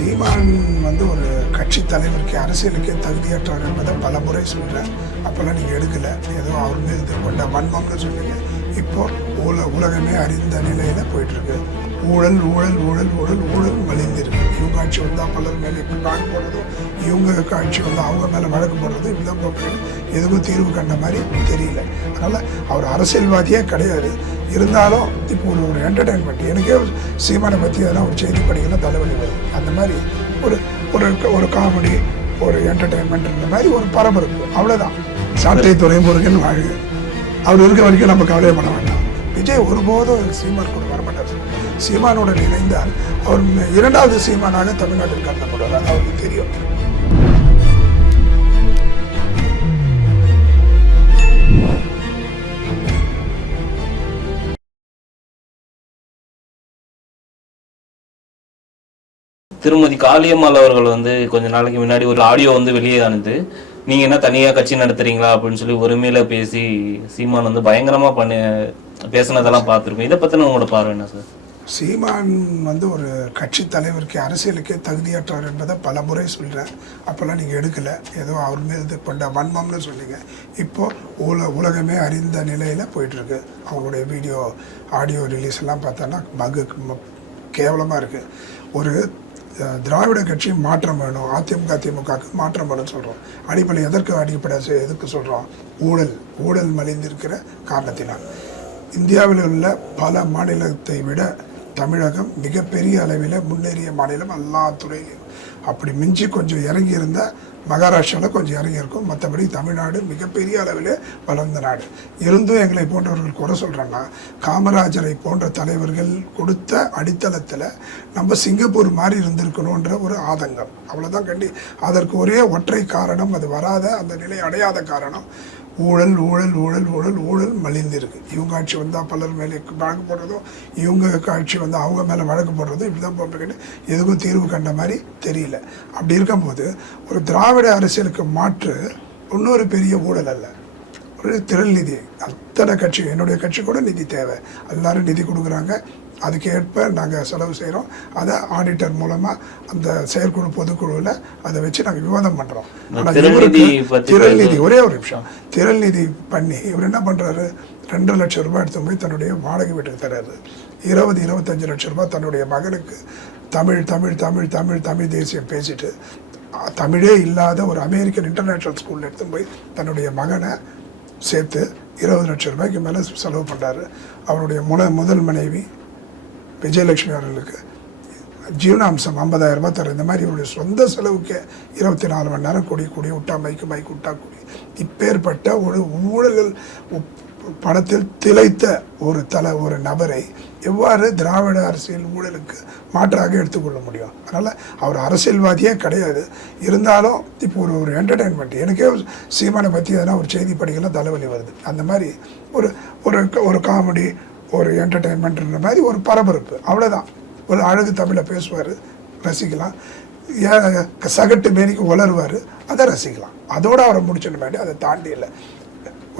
சீமான் ஒரு கட்சி தலைவருக்கு அரசியலுக்கே தகுதியற்றவர் என்பதை பல முறை சொல்கிறேன். அப்போல்லாம் நீங்கள் எடுக்கலை, ஏதோ அவர் மீது கொண்ட வன்மம்னு சொன்னீங்க. இப்போ உலகமே அறிந்த நிலையில் போயிட்டுருக்கு. ஊழல் ஊழல் ஊழல் ஊழல் ஊழல் மலிந்திருக்கு. இவங்க ஆட்சி வந்தால் பலர் மேலே வழக்கு போடுறதும், இவங்க ஆட்சி வந்து அவங்க மேலே வழக்கு போடுறதும், இப்படிதான் எதுவும் தீர்வு கண்ட மாதிரி தெரியல. அதனால் அவர் அரசியல்வாதியே கிடையாது. இருந்தாலும் இப்போ ஒரு என்டர்டெயின்மெண்ட், எனக்கே சீமானை பற்றி எதனா ஒரு செய்தி படிக்கலாம் தலைவலி வருது. அந்த மாதிரி ஒரு ஒரு காமெடி, ஒரு என்டர்டெயின்மெண்ட்ன்ற மாதிரி ஒரு பரபரப்பு, அவ்வளோதான். சாட்டை துறைமுருகன் வாழ்க. அவர் இருக்க வரைக்கும் நம்ம கவலையை பண்ண வேண்டாம். விஜய் ஒருபோதும் சீமான் கூட வரமாட்டார். சீமானுடன் இணைந்தால் அவர் இரண்டாவது சீமானாக தமிழ்நாட்டில் கருதப்படுவார். அது அவருக்கு தெரியும். திருமதி காளியம்மாள் அவர்கள் கொஞ்ச நாளைக்கு முன்னாடி ஒரு ஆடியோ வெளியே ஆனது. நீங்க என்ன தனியா கட்சி நடத்துறீங்களா அப்படின்னு சொல்லி ஒருமையில பேசி சீமான் பயங்கரமா பேசினதெல்லாம் பார்த்துருக்கோம். இதை பத்தின உங்களோட பார்வை என்ன சார்? சீமான் ஒரு கட்சி தலைவருக்கு அரசியலுக்கே தகுதியற்றவர் என்பதை பல முறை சொல்கிறேன். அப்போல்லாம் நீங்கள் எடுக்கலை, ஏதோ அவர் மீது கொண்ட வன்மம்னு சொன்னீங்க. இப்போது உலகமே அறிந்த நிலையில் போயிட்டுருக்கு. அவங்களுடைய வீடியோ ஆடியோ ரிலீஸ் எல்லாம் பார்த்தோன்னா கேவலமாக இருக்குது. ஒரு திராவிட கட்சி மாற்றம் வேணும், அதிமுக திமுகவுக்கு மாற்றம் வேணும்னு சொல்கிறோம். அடிப்படை எதற்கு சொல்கிறோம்? ஊழல் மலிந்திருக்கிற காரணத்தினால். இந்தியாவில் உள்ள பல மாநிலத்தை விட தமிழகம் மிகப்பெரிய அளவில் முன்னேறிய மாநிலம் எல்லா துறையிலையும். அப்படி மிஞ்சி கொஞ்சம் இறங்கி இருந்தால் மகாராஷ்டிராவில் கொஞ்சம் இறங்கியிருக்கும். மற்றபடி தமிழ்நாடு மிகப்பெரிய அளவில் வளர்ந்த நாடு. இருந்தும் எங்களை போன்றவர்கள் குறை சொல்கிறேன்னா, காமராஜரை போன்ற தலைவர்கள் கொடுத்த அடித்தளத்தில் நம்ம சிங்கப்பூர் மாதிரி இருந்திருக்கணுன்ற ஒரு ஆதங்கம், அவ்வளோதான். அதற்கு ஒரே ஒற்றை காரணம், அது வராத அந்த நிலை அடையாத காரணம் ஊழல் ஊழல் ஊழல் ஊழல் ஊழல் மலிந்திருக்கு. இவங்க ஆட்சி வந்தால் பலர் மேலே வழக்கு போடுறதும், இவங்க ஆட்சி வந்து அவங்க மேலே வழக்கு போடுறதும், இப்படி தான் போட்டுக்கிட்டு எதுவும் தீர்வு கண்ட மாதிரி தெரியல. அப்படி இருக்கும்போது ஒரு திராவிட அரசியலுக்கு மாற்று இன்னொரு பெரிய ஊழல் அல்ல, ஒரு திரள் நிதி. அத்தனை கட்சி, என்னுடைய கட்சி கூட நிதி தேவை, எல்லாரும் நிதி கொடுக்குறாங்க. அதுக்கேற்ப நாங்கள் செலவு செய்கிறோம். அதை ஆடிட்டர் மூலமாக அந்த செயற்குழு பொதுக்குழுவில் அதை வச்சு நாங்கள் விவாதம் பண்ணுறோம். ஆனால் இவருக்கு திரள் நிதி, ஒரே ஒரு நிமிஷம், திரள் நிதி பண்ணி இவர் என்ன பண்ணுறாரு? 2 லட்சம் ரூபாய் எடுத்து போய் தன்னுடைய வாடகை வீட்டுக்கு தர்றாரு. 20-25 லட்சம் ரூபாய் தன்னுடைய மகனுக்கு தமிழ் தமிழ் தமிழ் தமிழ் தமிழ் தேசியம் பேசிட்டு, தமிழே இல்லாத ஒரு அமெரிக்கன் இன்டர்நேஷ்னல் ஸ்கூலில் எடுத்து போய் தன்னுடைய மகனை சேர்த்து 20 லட்சம் ரூபாய்க்கு மேலே செலவு பண்ணுறாரு. அவருடைய முதல் மனைவி விஜயலட்சுமி அவர்களுக்கு ஜீவனாம்சம் 50,000 ரூபாய் தர. இந்த மாதிரி இவருடைய சொந்த செலவுக்கு 24 மணி நேரம் கூடி விட்டா மைக்கு விட்டா கூடி. இப்பேற்பட்ட ஒரு ஊழல் படத்தில் திளைத்த ஒரு நபரை எவ்வாறு திராவிட அரசியல் ஊழலுக்கு மாற்றாக எடுத்துக்கொள்ள முடியும்? அதனால் அவர் அரசியல்வாதியே கிடையாது. இருந்தாலும் இப்போ ஒரு என்டர்டெயின்மெண்ட், எனக்கே சீமானை பற்றி எதனா ஒரு செய்தி படிக்கலாம் தலைவலி வருது. அந்த மாதிரி ஒரு காமெடி, ஒரு என்டர்டெயின்மெண்ட்ன்ற மாதிரி ஒரு பரபரப்பு, அவ்வளோதான். ஒரு அழகு தமிழை பேசுவார், ரசிக்கலாம். சகட்டு மேனிக்கு வளருவார், அதை ரசிக்கலாம். அதோடு அவரை முடிச்சிடமாட்டி அதை தாண்டி இல்லை.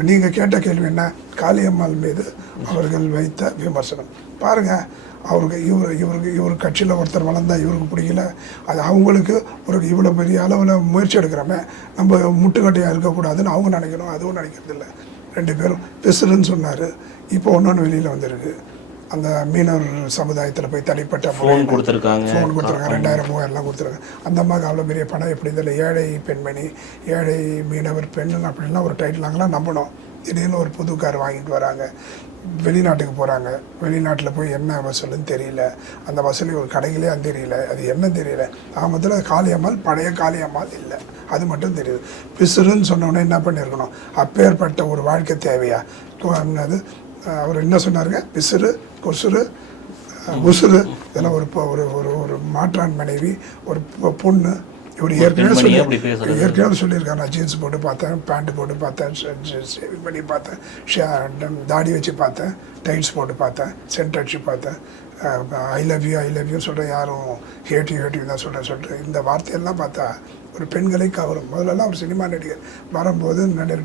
நீங்கள் கேட்ட கேள்வி என்ன? காளியம்மாள் மீது அவர்கள் வைத்த விமர்சனம் பாருங்கள். இவர் கட்சியில் ஒருத்தர் வளர்ந்தா இவருக்கு பிடிக்கல, அது அவங்களுக்கு இவ்வளோ பெரிய அளவில் முயற்சி எடுக்கிறோமே, நம்ம முட்டுக்கட்டையாக இருக்கக்கூடாதுன்னு அவங்க நினைக்கணும். அதுவும் நினைக்கிறது இல்லை. 2 பேரும் பெசுன்னு சொன்னார். இப்போ ஒன்று வெளியில் வந்திருக்கு. அந்த மீனவர் சமுதாயத்தில் போய் தனிப்பட்ட ஃபோன் கொடுத்துருக்காங்க, 2000-3000 கொடுத்துருக்காங்க. அந்த அம்மாவுக்கு அவ்வளோ பெரிய பணம் எப்படி இருந்தாலும் ஏழை பெண்மணி, ஏழை மீனவர் பெண் அப்படின்லாம் ஒரு டைட்டில் நாங்களாம் நம்பணும். திடீர்னு ஒரு புது கார் வாங்கிட்டு வராங்க, வெளிநாட்டுக்கு போகிறாங்க. வெளிநாட்டில் போய் என்ன வசூல்னு தெரியல, அந்த வசூலி ஒரு கடைகளே தெரியல, அது என்ன தெரியல. ஆமத்தில் காளியம்மாள் பழைய காளியம்மாள் இல்லை, அது மட்டும் தெரியுது. பிசுறுன்னு சொன்னோன்னே என்ன பண்ணியிருக்கணும்? அப்பேற்பட்ட ஒரு வாழ்க்கை தேவையா? அது அவர் என்ன சொன்னாருங்க? பிசுறு கொசுறு உசுறு, இதெல்லாம் ஒரு மாற்றான் மனைவி, ஒரு பொண்ணு. இவர் ஏற்கனவே சொல்லியிருக்காரு, நான் ஜீன்ஸ் போட்டு பார்த்தேன், பேண்ட்டு போட்டு பார்த்தேன், ஷேவிங் பண்ணி பார்த்தேன், தாடி வச்சு பார்த்தேன், டைட்ஸ் போட்டு பார்த்தேன், சென்ட் அடிச்சு பார்த்தேன், ஐ லவ் யூ சொல்கிறேன், யாரும் ஹேட் யூ தான் சொல்லிட்டு இந்த வார்த்தையெல்லாம் பார்த்தா ஒரு பெண்களை கவரும். முதல்லலாம் ஒரு சினிமா நடிகர் வரும்போது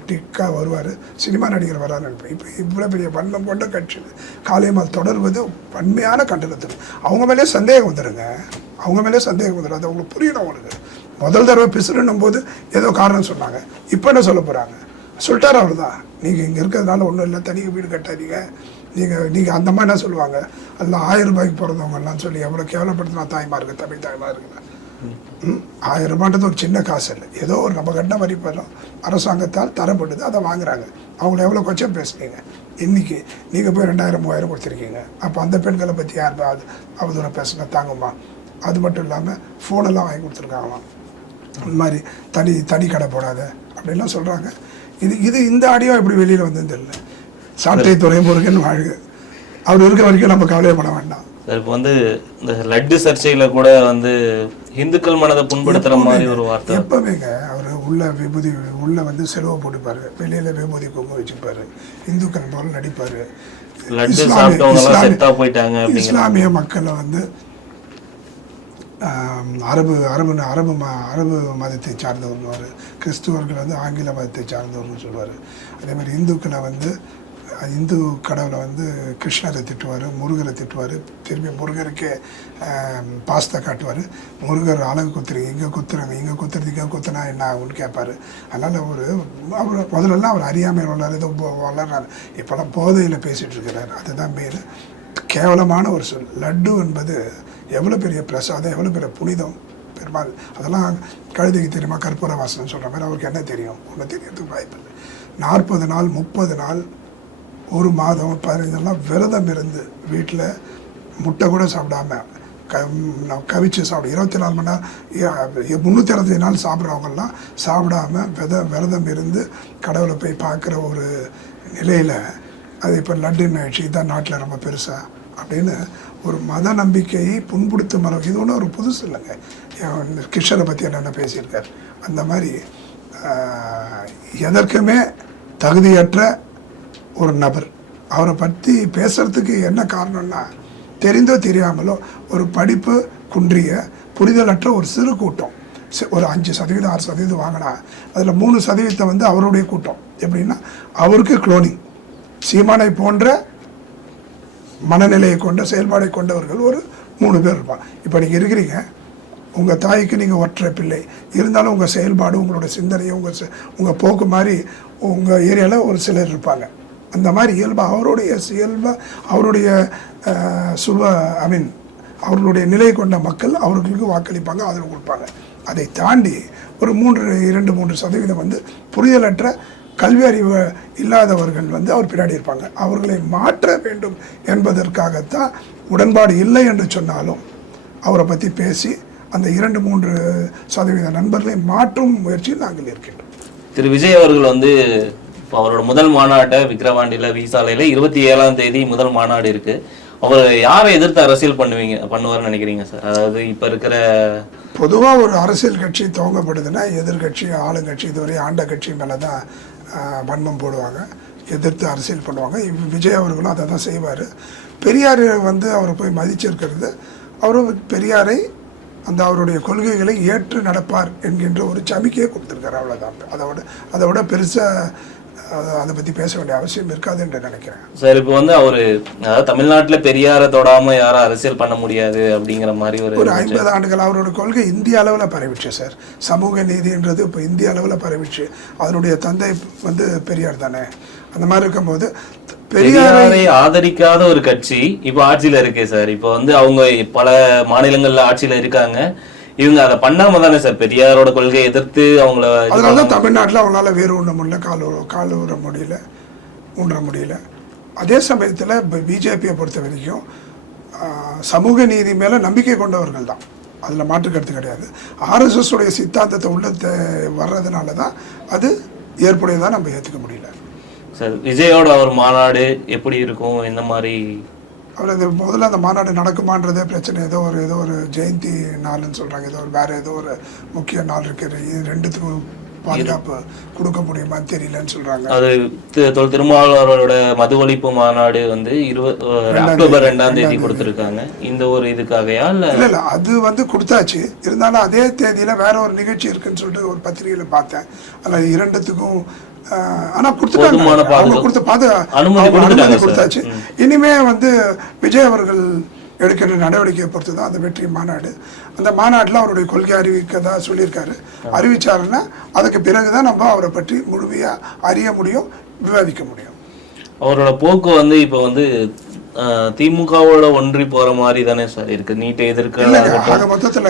டிக்காக வருவார், சினிமா நடிகர் வரான்னு நினைப்பேன். இப்போ இவ்வளோ பெரிய வன்மம் கொண்ட கட்சி காளியம்மாள் தொடர்வது வன்மையான கண்டனத்துக்கு. அவங்க மேலே சந்தேகம் வந்துடுங்க. அவங்க மேலே சந்தேகம் வந்துடும். அது அவங்களுக்கு புரியணும். அவங்களுக்கு முதல் தடவை பிசுறுன்னும் போது ஏதோ காரணம் சொன்னாங்க, இப்போ என்ன சொல்ல போகிறாங்க? சொல்லிட்டார் அவர் தான், நீங்கள் இங்கே இருக்கிறதுனால ஒன்றும் இல்லை, தனி வீடு கட்டாதீங்க, நீங்கள் அந்த மாதிரி என்ன சொல்லுவாங்க, அதெல்லாம் 1000 ரூபாய்க்கு பிறந்தவங்கலாம் சொல்லி எவ்வளோ கேவலப்படுத்தினா தாய்மாருக்கு, தமிழ் தாய்மாருக்குன்னா 1000 ரூபான்றது ஒரு சின்ன காசு இல்லை, ஏதோ ஒரு நம்ம கட்ட வரி பணம் அரசாங்கத்தால் தரப்படுது, அதை வாங்குறாங்க. அவங்கள எவ்வளோ கொச்சம் பேசுனீங்க, இன்றைக்கி நீங்கள் போய் 2000 3000 கொடுத்துருக்கீங்க. அப்போ அந்த பெண்களை பற்றி யார் அவதூறம் பேசுனா தாங்குமா? அது மட்டும் இல்லாமல் ஃபோனெல்லாம் வாங்கி கொடுத்துருக்காங்களாம், இந்த மாதிரி தனி கடை போடாத அப்படின்லாம் சொல்கிறாங்க. இது இந்த ஆடியோ எப்படி வெளியில் வந்ததுன்னு தெரியல. சாட்டை துறைமுருகன் வாழ்க, அவர் இருக்க வரைக்கும் நம்ம கவலையப்பட வேண்டாம். இப்போ வந்து இந்த லட்டு சர்ச்சையில் கூட வந்து இந்துக்கள் மனதை புண்படுத்துகிற மாதிரி ஒரு வார்த்தை. எப்பவுமேங்க அவர் விபூதி உள்ள வந்து செலவு போட்டுப்பாரு, வெளியில் விபூதி குங்குமம் வச்சுப்பாரு, இந்துக்கள் போல நடிப்பார். இஸ்லாமிய மக்களை வந்து அரபு மதத்தை சார்ந்தவர்கள், கிறிஸ்துவர்கள் வந்து ஆங்கில மதத்தை சார்ந்தவர்கள் சொல்லுவார். அதே மாதிரி இந்துக்களை வந்து இந்து கடவுளை வந்து கிருஷ்ணரை திட்டுவார், முருகரை திட்டுவார், திரும்பி முருகருக்கே பாஸ்தா காட்டுவார். முருகர் அழகு குத்துறீங்க, இங்கே குத்துறாங்க, இங்கே குத்துறது, இங்கே குத்துனா என்ன ஆகுன்னு கேட்பார். அதனால் அவர் முதல்லலாம் அவர் அறியாமல் வளர்றாரு, ஏதோ வளர்றாரு. இப்போலாம் போதையில் பேசிகிட்டு இருக்கிறார். அதுதான் மேலே கேவலமான ஒரு சொல். லட்டு என்பது எவ்வளோ பெரிய பிரசாதம், எவ்வளோ பெரிய புனிதம் பெருமாள். அதெல்லாம் கழுதைக்கு தெரியுமா, கற்பூர வாசனம் சொல்கிற மாதிரி அவருக்கு என்ன தெரியும்? ஒன்றும் தெரியறதுக்கு வாய்ப்பு இல்லை. 40 நாள் 30 நாள் ஒரு மாதம் 15 நாள் விரதம் இருந்து வீட்டில் முட்டை கூட சாப்பிடாம கவிச்சு சாப்பிடும். 24 மணி நேரம் 365 நாள் சாப்பிட்றவங்கெல்லாம் சாப்பிடாம விரதம் இருந்து கடவுளை போய் பார்க்குற ஒரு நிலையில் அது இப்போ லட்டு நிகழ்ச்சி தான் நாட்டில் ரொம்ப பெருசாக அப்படின்னு ஒரு மத நம்பிக்கையை புண்படுத்தும் அளவுக்கு. இது ஒன்றும் ஒரு புதுசு இல்லைங்க. கிருஷ்ணரை பற்றி என்னென்ன பேசியிருக்கார். அந்த மாதிரி எதற்குமே தகுதியற்ற ஒரு நபர். அவரை பற்றி பேசுகிறதுக்கு என்ன காரணம்னா, தெரிந்தோ தெரியாமலோ ஒரு படிப்பு குன்றிய புரிதலற்ற ஒரு சிறு கூட்டம், ஒரு 5% 6% வாங்கினா அதில் 3% வந்து அவருடைய கூட்டம். எப்படின்னா அவருக்கு குளோனிங், சீமானை போன்ற மனநிலையை கொண்ட செயல்பாடை கொண்டவர்கள் ஒரு 3 பேர் இருப்பாங்க. இப்போ நீங்கள் இருக்கிறீங்க, உங்கள் தாய்க்கு நீங்கள் ஒற்றை பிள்ளை இருந்தாலும் உங்கள் செயல்பாடு, உங்களோட சிந்தனை, உங்கள் போக்கு மாதிரி உங்கள் ஏரியாவில் ஒரு சிலர் இருப்பாங்க. அந்த மாதிரி இயல்பாக அவருடைய அவர்களுடைய நிலை கொண்ட மக்கள் அவர்களுக்கு வாக்களிப்பாங்க, ஆதரவு கொடுப்பாங்க. அதை தாண்டி ஒரு 2-3% வந்து புரிதலற்ற கல்வி அறிவு இல்லாதவர்கள் வந்து அவர் பின்னாடி இருப்பாங்க. அவர்களை மாற்ற வேண்டும் என்பதற்காகத்தான் உடன்பாடு இல்லை என்று சொன்னாலும் அவரை பற்றி பேசி அந்த 2-3% நண்பர்களை மாற்றும் முயற்சியில் நாங்கள் இருக்கின்றோம். திரு விஜய் அவர்கள் வந்து இப்போ அவரோட முதல் மாநாட்டை விக்கிரவாண்டியில் விசாலையில் 27ஆம் தேதி முதல் மாநாடு இருக்கு. அவர் யாரை எதிர்த்து அரசியல் பண்ணுவார்னு நினைக்கிறீங்க சார்? அதாவது இப்போ இருக்கிற பொதுவாக ஒரு அரசியல் கட்சி துவங்கப்படுதுன்னா எதிர்கட்சி ஆளுங்கட்சி இதுவரை ஆண்ட கட்சி மேலே தான் வன்மம் போடுவாங்க, எதிர்த்து அரசியல் பண்ணுவாங்க. விஜய் அவர்களும் அதை தான் செய்வார். பெரியார் வந்து அவரை போய் மதிச்சிருக்கிறது, அவரும் பெரியாரை அந்த அவருடைய கொள்கைகளை ஏற்று நடப்பார் என்கின்ற ஒரு சமிக்கையை கொடுத்துருக்காரு, அவ்வளோதான். அதை விட பெருசாக அதை பற்றி பேச வேண்டிய அவசியம் இருக்காது என்று நினைக்கிறேன் சார். இப்போ வந்து அதாவது தமிழ்நாட்டில் பெரியாரை தொடாமல் யாரும் அரசியல் பண்ண முடியாது அப்படிங்கிற மாதிரி ஒரு 50 ஆண்டுகள் அவரோட கொள்கை இந்திய அளவில் பரவிச்சு சார். சமூக நீதின்றது இப்போ இந்திய அளவில் பரவிச்சு. அதனுடைய தந்தை வந்து பெரியார் தானே. அந்த மாதிரி இருக்கும்போது பெரியாரை ஆதரிக்காத ஒரு கட்சி இப்போ ஆட்சியில் இருக்கே சார். இப்போ வந்து அவங்க பல மாநிலங்கள்ல ஆட்சியில் இருக்காங்க, இவங்க அதை பண்ணாம தானே சார் பெரியாரோட கொள்கையை எதிர்த்து அவங்கள. அதனால தான் தமிழ்நாட்டில் அவங்களால வேறு ஊன்ற முடியல, கால் ஊன்ற முடியல. அதே சமயத்தில் இப்போ பிஜேபியை பொறுத்த வரைக்கும் சமூக நீதி மேலே நம்பிக்கை கொண்டவர்கள் தான், அதில் மாற்று கருத்து கிடையாது. RSS உடைய சித்தாந்தத்தை உள்ள வர்றதுனால தான் அது ஏற்புடையதாக நம்ம ஏற்றுக்க முடியல சார். விஜயோட ஒரு மாநாடு எப்படி இருக்கும், எந்த மாதிரி? அவர் முதல்ல அந்த மாநாடு நடக்குமான்றதே பிரச்சனை. ஏதோ ஒரு ஜெயந்தி நாள்னு சொல்கிறாங்க, ஏதோ ஒரு முக்கிய நாள் இருக்குது, இது ரெண்டுத்துக்கும் பாதுகாப்பு கொடுக்க முடியுமான்னு தெரியலன்னு சொல்கிறாங்க. அது திருமாவளவரோட மது ஒழிப்பு மாநாடு வந்து அக்டோபர் 2ஆம் தேதி கொடுத்துருக்காங்க. இந்த ஒரு இதுக்காகயா? இல்லை அது வந்து கொடுத்தாச்சு. இருந்தாலும் அதே தேதியில் வேற ஒரு நிகழ்ச்சி இருக்குன்னு சொல்லிட்டு ஒரு பத்திரிகையில் பார்த்தேன். அதில் 2த்துக்கும் ஆனால் கொடுத்துட்டாங்க, அவங்க கொடுத்தாச்சு. இனிமே வந்து விஜய் அவர்கள் எடுக்கின்ற நடவடிக்கையை பொறுத்து தான் அந்த வெற்றி மாநாடு. அந்த மாநாட்டில் அவருடைய கொள்கை அறிவிக்கதா சொல்லியிருக்காரு. அறிவிச்சாருன்னா அதுக்கு பிறகு தான் நம்ம அவரை பற்றி முழுமையாக அறிய முடியும், விவாதிக்க முடியும். அவரோட போக்கு வந்து இப்போ வந்து திமுகவோட ஒன்றி போற மாதிரி தானே சார் இருக்கு. நீட்டை எதிர்க்க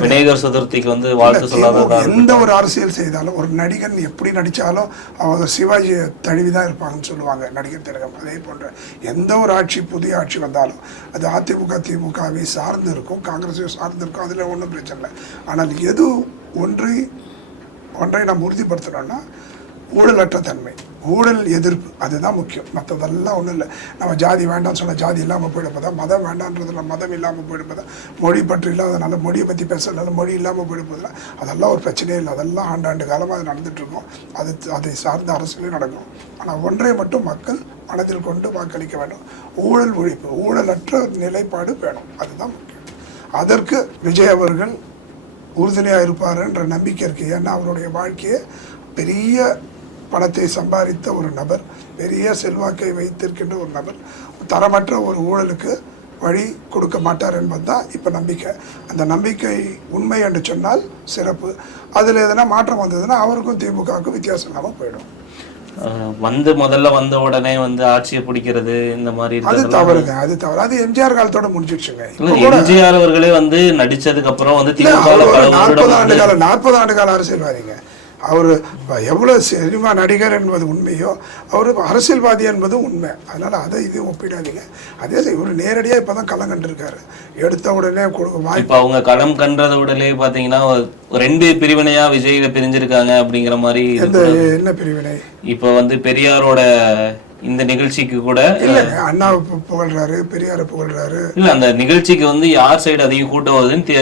விநாயகர் சதுர்த்திக்கு வந்து வாழ்த்து சொல்லாத எந்த ஒரு அரசியல் செய்தாலும் ஒரு நடிகன் எப்படி நடிச்சாலும் அவங்க சிவாஜி தழுவிதான் இருப்பாங்கன்னு சொல்லுவாங்க நடிகர் திலகம். அதே போன்ற எந்த ஒரு ஆட்சி, புதிய ஆட்சி வந்தாலும் அது அதிமுக திமுகவை சார்ந்து இருக்கும், காங்கிரஸையும் சார்ந்து இருக்கும், அதில் ஒன்றும் பிரச்சனை இல்லை. ஆனால் எது ஒன்றை நாம் உறுதிப்படுத்துகிறோம்னா ஊழலற்ற தன்மை, ஊழல் எதிர்ப்பு, அதுதான் முக்கியம். மற்றதெல்லாம் ஒன்றும் இல்லை. நம்ம ஜாதி வேண்டாம்னு சொன்னால் ஜாதி இல்லாமல் போயிடுப்பதா, மதம் வேண்டான்றதுல மதம் இல்லாமல் போயிடுப்பதா, மொழி பற்றி இல்லாதனால மொழியை பற்றி பேசுறதுனால மொழி இல்லாமல் போயிடுப்பதில்ல, அதெல்லாம் ஒரு பிரச்சனையே இல்லை. அதெல்லாம் ஆண்டாண்டு காலமாக அது நடந்துகிட்ருக்கும். அதை சார்ந்த அரசியலும் நடக்கும். ஆனால் ஒன்றை மட்டும் மக்கள் மனதில் கொண்டு வாக்களிக்க வேண்டும், ஊழல் ஒழிப்பு, ஊழலற்ற நிலைப்பாடு வேணும், அதுதான் முக்கியம். அதற்கு விஜய் அவர்கள் உறுதுணையாக இருப்பாருன்ற நம்பிக்கை இருக்குது. ஏன்னா அவருடைய வாழ்க்கையை பெரிய பணத்தை சம்பாதித்த ஒரு நபர், பெரிய செல்வாக்கை வைத்திருக்கின்ற ஒரு நபர், தரமற்ற ஒரு ஊழலுக்கு வழி கொடுக்க மாட்டார் என்பது தான் இப்போ நம்பிக்கை. அந்த நம்பிக்கை உண்மை என்று சொன்னால் சிறப்பு. அதில் எதனா மாற்றம் வந்ததுன்னா அவருக்கும் திமுகவுக்கும் வித்தியாசம் இல்லாமல் போயிடும். முதல்ல வந்த உடனே வந்து ஆட்சியை பிடிக்கிறது இந்த மாதிரி அது தவறுங்க, அது தவறு. அது எம்ஜிஆர் காலத்தோட முடிஞ்சிடுச்சுங்க. எம்ஜிஆர் அவர்களே வந்து நடிச்சதுக்கு அப்புறம் வந்து 40 ஆண்டு கால அரசியல்வாதிங்க அவர். எவ்வளோ சினிமா நடிகர் என்பது உண்மையோ அவர் அரசியல்வாதி என்பது உண்மை. அதனால் அதை இது ஒப்பிடாதீங்க. அதே இவர் நேரடியாக இப்போ தான் களம் கண்டிருக்காரு. எடுத்த உடனே இப்போ அவங்க களம் கண்டத உடனே பார்த்தீங்கன்னா 2 பிரிவினையா விஜயில பிரிஞ்சிருக்காங்க அப்படிங்கிற மாதிரி. என்ன பிரிவினை? இப்போ வந்து பெரியாரோட இந்த நிகழ்ச்சிக்கு கூட அண்ணா புகழ்றாரு, பெரியார புகழ்றாரு. இல்ல அந்த நிகழ்ச்சிக்கு வந்து யார் சைடு அதிகம் கூட்டம் வருதுன்னு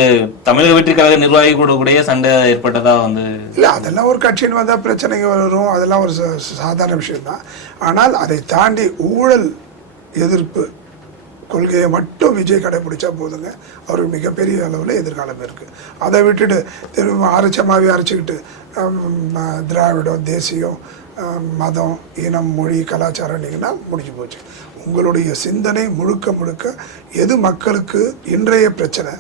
தமிழக வெற்றி கழக நிர்வாகி கூட சண்டை ஏற்பட்டதா வந்து. இல்ல அதெல்லாம் ஒரு கட்சின்னு வந்தா பிரச்சனைகள் வரும், அதெல்லாம் ஒரு சாதாரண விஷயம் தான். ஆனால் அதை தாண்டி ஊழல் எதிர்ப்பு கொள்கையை மட்டும் விஜய் கடைபிடிச்சா போதுங்க, அவருக்கு மிகப்பெரிய அளவில் எதிர்காலம் இருக்கு. அதை விட்டுட்டு திரும்ப அரைச்சிக்கிட்டு திராவிடம், தேசியம், மதம், இனம், மொழி, கலாச்சாரம்னீங்கன்னா முடிஞ்சு போச்சு. உங்களுடைய சிந்தனை முழுக்க எது மக்களுக்கு இன்றைய பிரச்சனை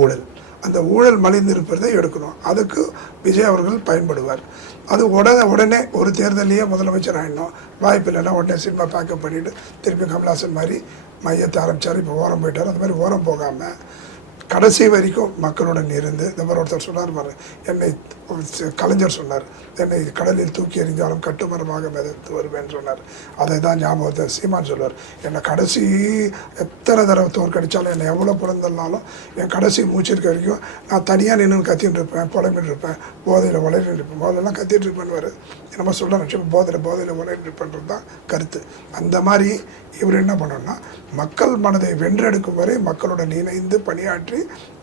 ஊழல், அந்த ஊழல் மலிந்திருப்பதை எடுக்கணும். அதுக்கு விஜய் அவர்கள் பயன்படுவார். அது உடனே ஒரு தேர்தலையே முதலமைச்சர் ஆகிடணும் வாய்ப்பு இல்லைன்னா உடனே சினிமா பேக்கப் பண்ணிவிட்டு திருப்பி கமல்ஹாசன் மாதிரி மையத்தை ஆரம்பித்தார். இப்போ ஓரம் போயிட்டார். அந்த மாதிரி ஓரம் போகாமல் கடைசி வரைக்கும் மக்களுடன் இருந்து. இந்த மாதிரி ஒருத்தர் சொன்னார் பாரு, என்னை கலைஞர் சொன்னார், என்னை கடலில் தூக்கி எறிஞ்சாலும் கட்டுமரமாக மிதத்து வருவேன்னு சொன்னார். அதை தான் ஞாபகத்தை சீமான் சொல்வார். என்னை கடைசி எத்தனை தடவை தோற்கடித்தாலும், என்னை எவ்வளோ பிறந்தனாலும் என் கடைசி மூச்சிருக்க வரைக்கும் நான் தனியாக நின்று கத்தின்னு இருப்பேன், புலம்பின்னு இருப்பேன், போதையில் உழைன்னு இருப்பேன். முதல்லலாம் கத்திட்டு இருப்பேன்னு நம்ம சொல்ல நினச்சோம், போதையில் உழைன்னு இருப்பேன்றது தான் கருத்து. அந்த மாதிரி இவர் என்ன பண்ணணும்னா மக்கள் மனதை வென்றெடுக்கும் வரை மக்களுடன் இணைந்து பணியாற்றி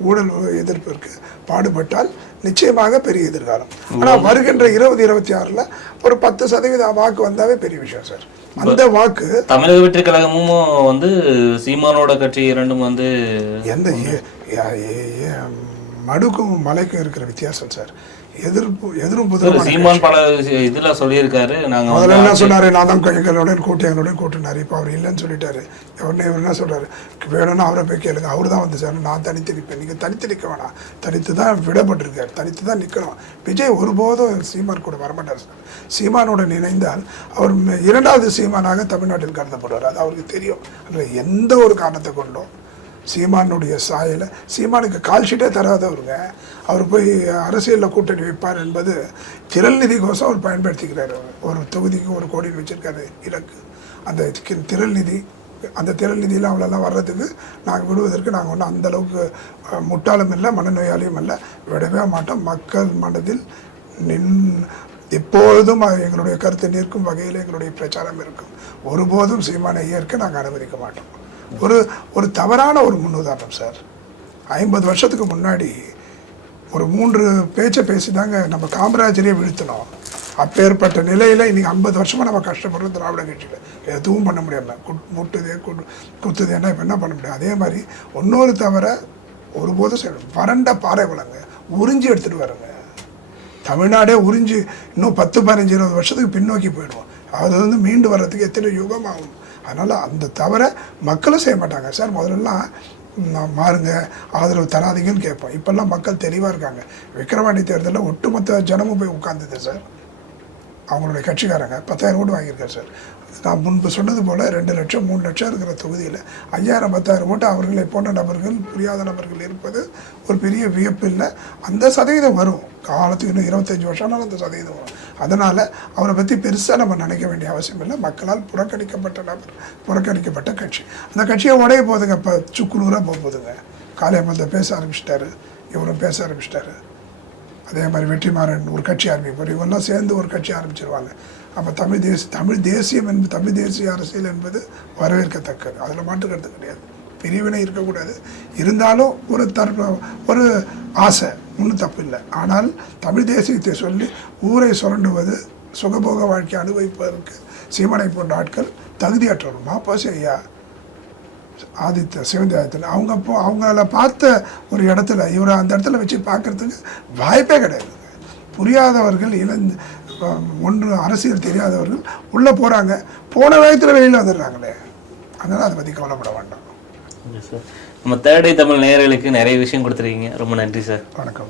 ஊழல் எதிர்ப்பிற்கு பாடுபட்டால் நிச்சயமாக பெரிய எதிர்காலம். ஆனால் வருகின்ற 2026 ஒரு 10% வாக்கு வந்தாவே பெரிய விஷயம் சார். அந்த வாக்கு தமிழக வெற்றி கழகமும் வந்து சீமானோட கட்சி இரண்டும் வந்து எந்த மடுக்கும் மலைக்கும் இருக்கிற வித்தியாசம் சார். எதிரும் சீமான் பல இதுல சொல்லியிருக்காரு. நாங்க முதல்ல என்ன சொன்னாரு, நான் தான் எங்களுடன் கூட்டினாரு. இப்போ அவர் இல்லைன்னு சொல்லிட்டாரு. உடனே இவர் என்ன சொல்றாரு, வேணும்னா அவரை போய் கேளுங்க, அவரு தான் வந்து சார் நான் தனித்து நிற்பேன். நீங்க தனித்து நிற்க வேணாம், தனித்து தான் விடப்பட்டிருக்காரு, தனித்து தான் நிற்கணும். விஜய் ஒருபோதும் சீமான் கூட வரமாட்டார் சார். சீமானுடன் இணைந்தால் அவர் 2வது சீமானாக தமிழ்நாட்டில் கருதப்படுவார். அது அவருக்கு தெரியும். அதில் எந்த ஒரு காரணத்தை கொண்டும் சீமானுடைய சாயலை, சீமானுக்கு கால் ஷீட்டே தராதவருங்க அவர் போய் அரசியலில் கூட்டணி வைப்பார் என்பது திரள் நிதி கோசம் அவர் பயன்படுத்திக்கிறார். ஒரு தொகுதிக்கு 1 கோடி வச்சிருக்காரு இலக்கு. அந்த திரள் நிதி, அந்த திரள் நிதியில் அவளெல்லாம் வர்றதுக்கு நாங்கள் விடுவதற்கு நாங்கள் ஒன்றும் அந்தளவுக்கு முட்டாளும் இல்லை, மனநோயாளியும் இல்லை, விடவே மாட்டோம். மக்கள் மனதில் எப்பொழுதும் எங்களுடைய கருத்தை நிற்கும் வகையில் எங்களுடைய பிரச்சாரம் இருக்கும். ஒருபோதும் சீமானை ஏற்க நாங்கள் அனுமதிக்க மாட்டோம். ஒரு தவறான ஒரு முன்னுதாரணம் சார். 50 வருஷத்துக்கு முன்னாடி ஒரு 3 பேச்சை பேசிதாங்க நம்ம காமராஜரே வீழ்த்தினோம். அப்பேற்பட்ட நிலையில் இன்றைக்கி 50 வருஷமாக நம்ம கஷ்டப்படுறோம் திராவிட கட்சியில். எதுவும் பண்ண முடியாமல் குத்துதேன்னா இப்போ என்ன பண்ண முடியும். அதே மாதிரி இன்னொரு தவிர ஒருபோதும் செய்யணும். வறண்ட பாறை வளங்க உறிஞ்சி எடுத்துகிட்டு வரங்க. தமிழ்நாடே உறிஞ்சி இன்னும் 10, 15, 20 வருஷத்துக்கு பின்னோக்கி போயிடுவோம். அது வந்து மீண்டு வர்றதுக்கு எத்தனை யுகம் ஆகும். அதனால் அந்த தவிர மக்களும் செய்ய மாட்டாங்க சார். முதல்லலாம் மாறுங்க, ஆதரவு தராதீங்கன்னு கேட்போம். இப்போல்லாம் மக்கள் தெளிவாக இருக்காங்க. விக்கிரவாண்டி தேர்தலில் ஒட்டுமொத்த ஜனமும் போய் உட்காந்துது சார். அவங்களுடைய கட்சிக்காரங்க 10,000 ஓட்டு வாங்கியிருக்காரு சார். நான் முன்பு சொன்னது போல் 2 லட்சம் 3 லட்சம் இருக்கிற தொகுதியில் 5,000 10,000 ஓட்டு அவர்களை போன்ற நபர்கள், புரியாத நபர்கள் இருப்பது ஒரு பெரிய வியப்பு இல்லை. அந்த சதவீதம் வரும் காலத்துக்கு, இன்னும் 25 வருஷம்னாலும் அந்த சதவீதம் வரும். அதனால் அவரை பற்றி பெருசாக நம்ம நினைக்க வேண்டிய அவசியம் இல்லை. மக்களால் புறக்கணிக்கப்பட்ட நபர், புறக்கணிக்கப்பட்ட கட்சி. அந்த கட்சியை உடைய போதுங்க, இப்போ சுக்குநூறாக போகுதுங்க. காளியம்மன் பேச ஆரம்பிச்சிட்டாரு, இவரும் பேச ஆரம்பிச்சிட்டாரு. அதே மாதிரி வெற்றிமாறன் ஒரு கட்சி ஆரம்பிப்பார், இவெல்லாம் சேர்ந்து ஒரு கட்சி ஆரம்பிச்சிருவாங்க. அப்போ தமிழ் தேசியம் என்பது, தமிழ் தேசிய அரசியல் என்பது வரவேற்கத்தக்கது, அதில் மாற்றுக்கிறது கிடையாது. பிரிவினை இருக்கக்கூடாது, இருந்தாலும் ஒரு ஆசை ஒன்றும் தப்பு இல்லை. ஆனால் தமிழ் தேசியத்தை சொல்லி ஊரை சுரண்டுவது, சுகபோக வாழ்க்கை அனுபவிப்பதற்கு சீமானை போன்ற ஆட்கள் தகுதியற்றவர். மாப்பாசி ஐயா, ஆதித்த சிவந்தாயத்தில் அவங்கள பார்த்த ஒரு இடத்துல இவரை அந்த இடத்துல வச்சு பார்க்குறதுக்கு வாய்ப்பே கிடையாது. புரியாதவர்கள், ஒன்று அரசியல் தெரியாதவர்கள் உள்ளே போகிறாங்க, போன வேகத்தில் வெளியில் வந்துடுறாங்களே. அதனால் அதை பற்றி கவலைப்பட வேண்டாம். சார், நம்ம தேர்ட் டே தமிழ் நேயர்களுக்கு நிறைய விஷயம் கொடுத்துருக்கீங்க. ரொம்ப நன்றி சார். வணக்கம்.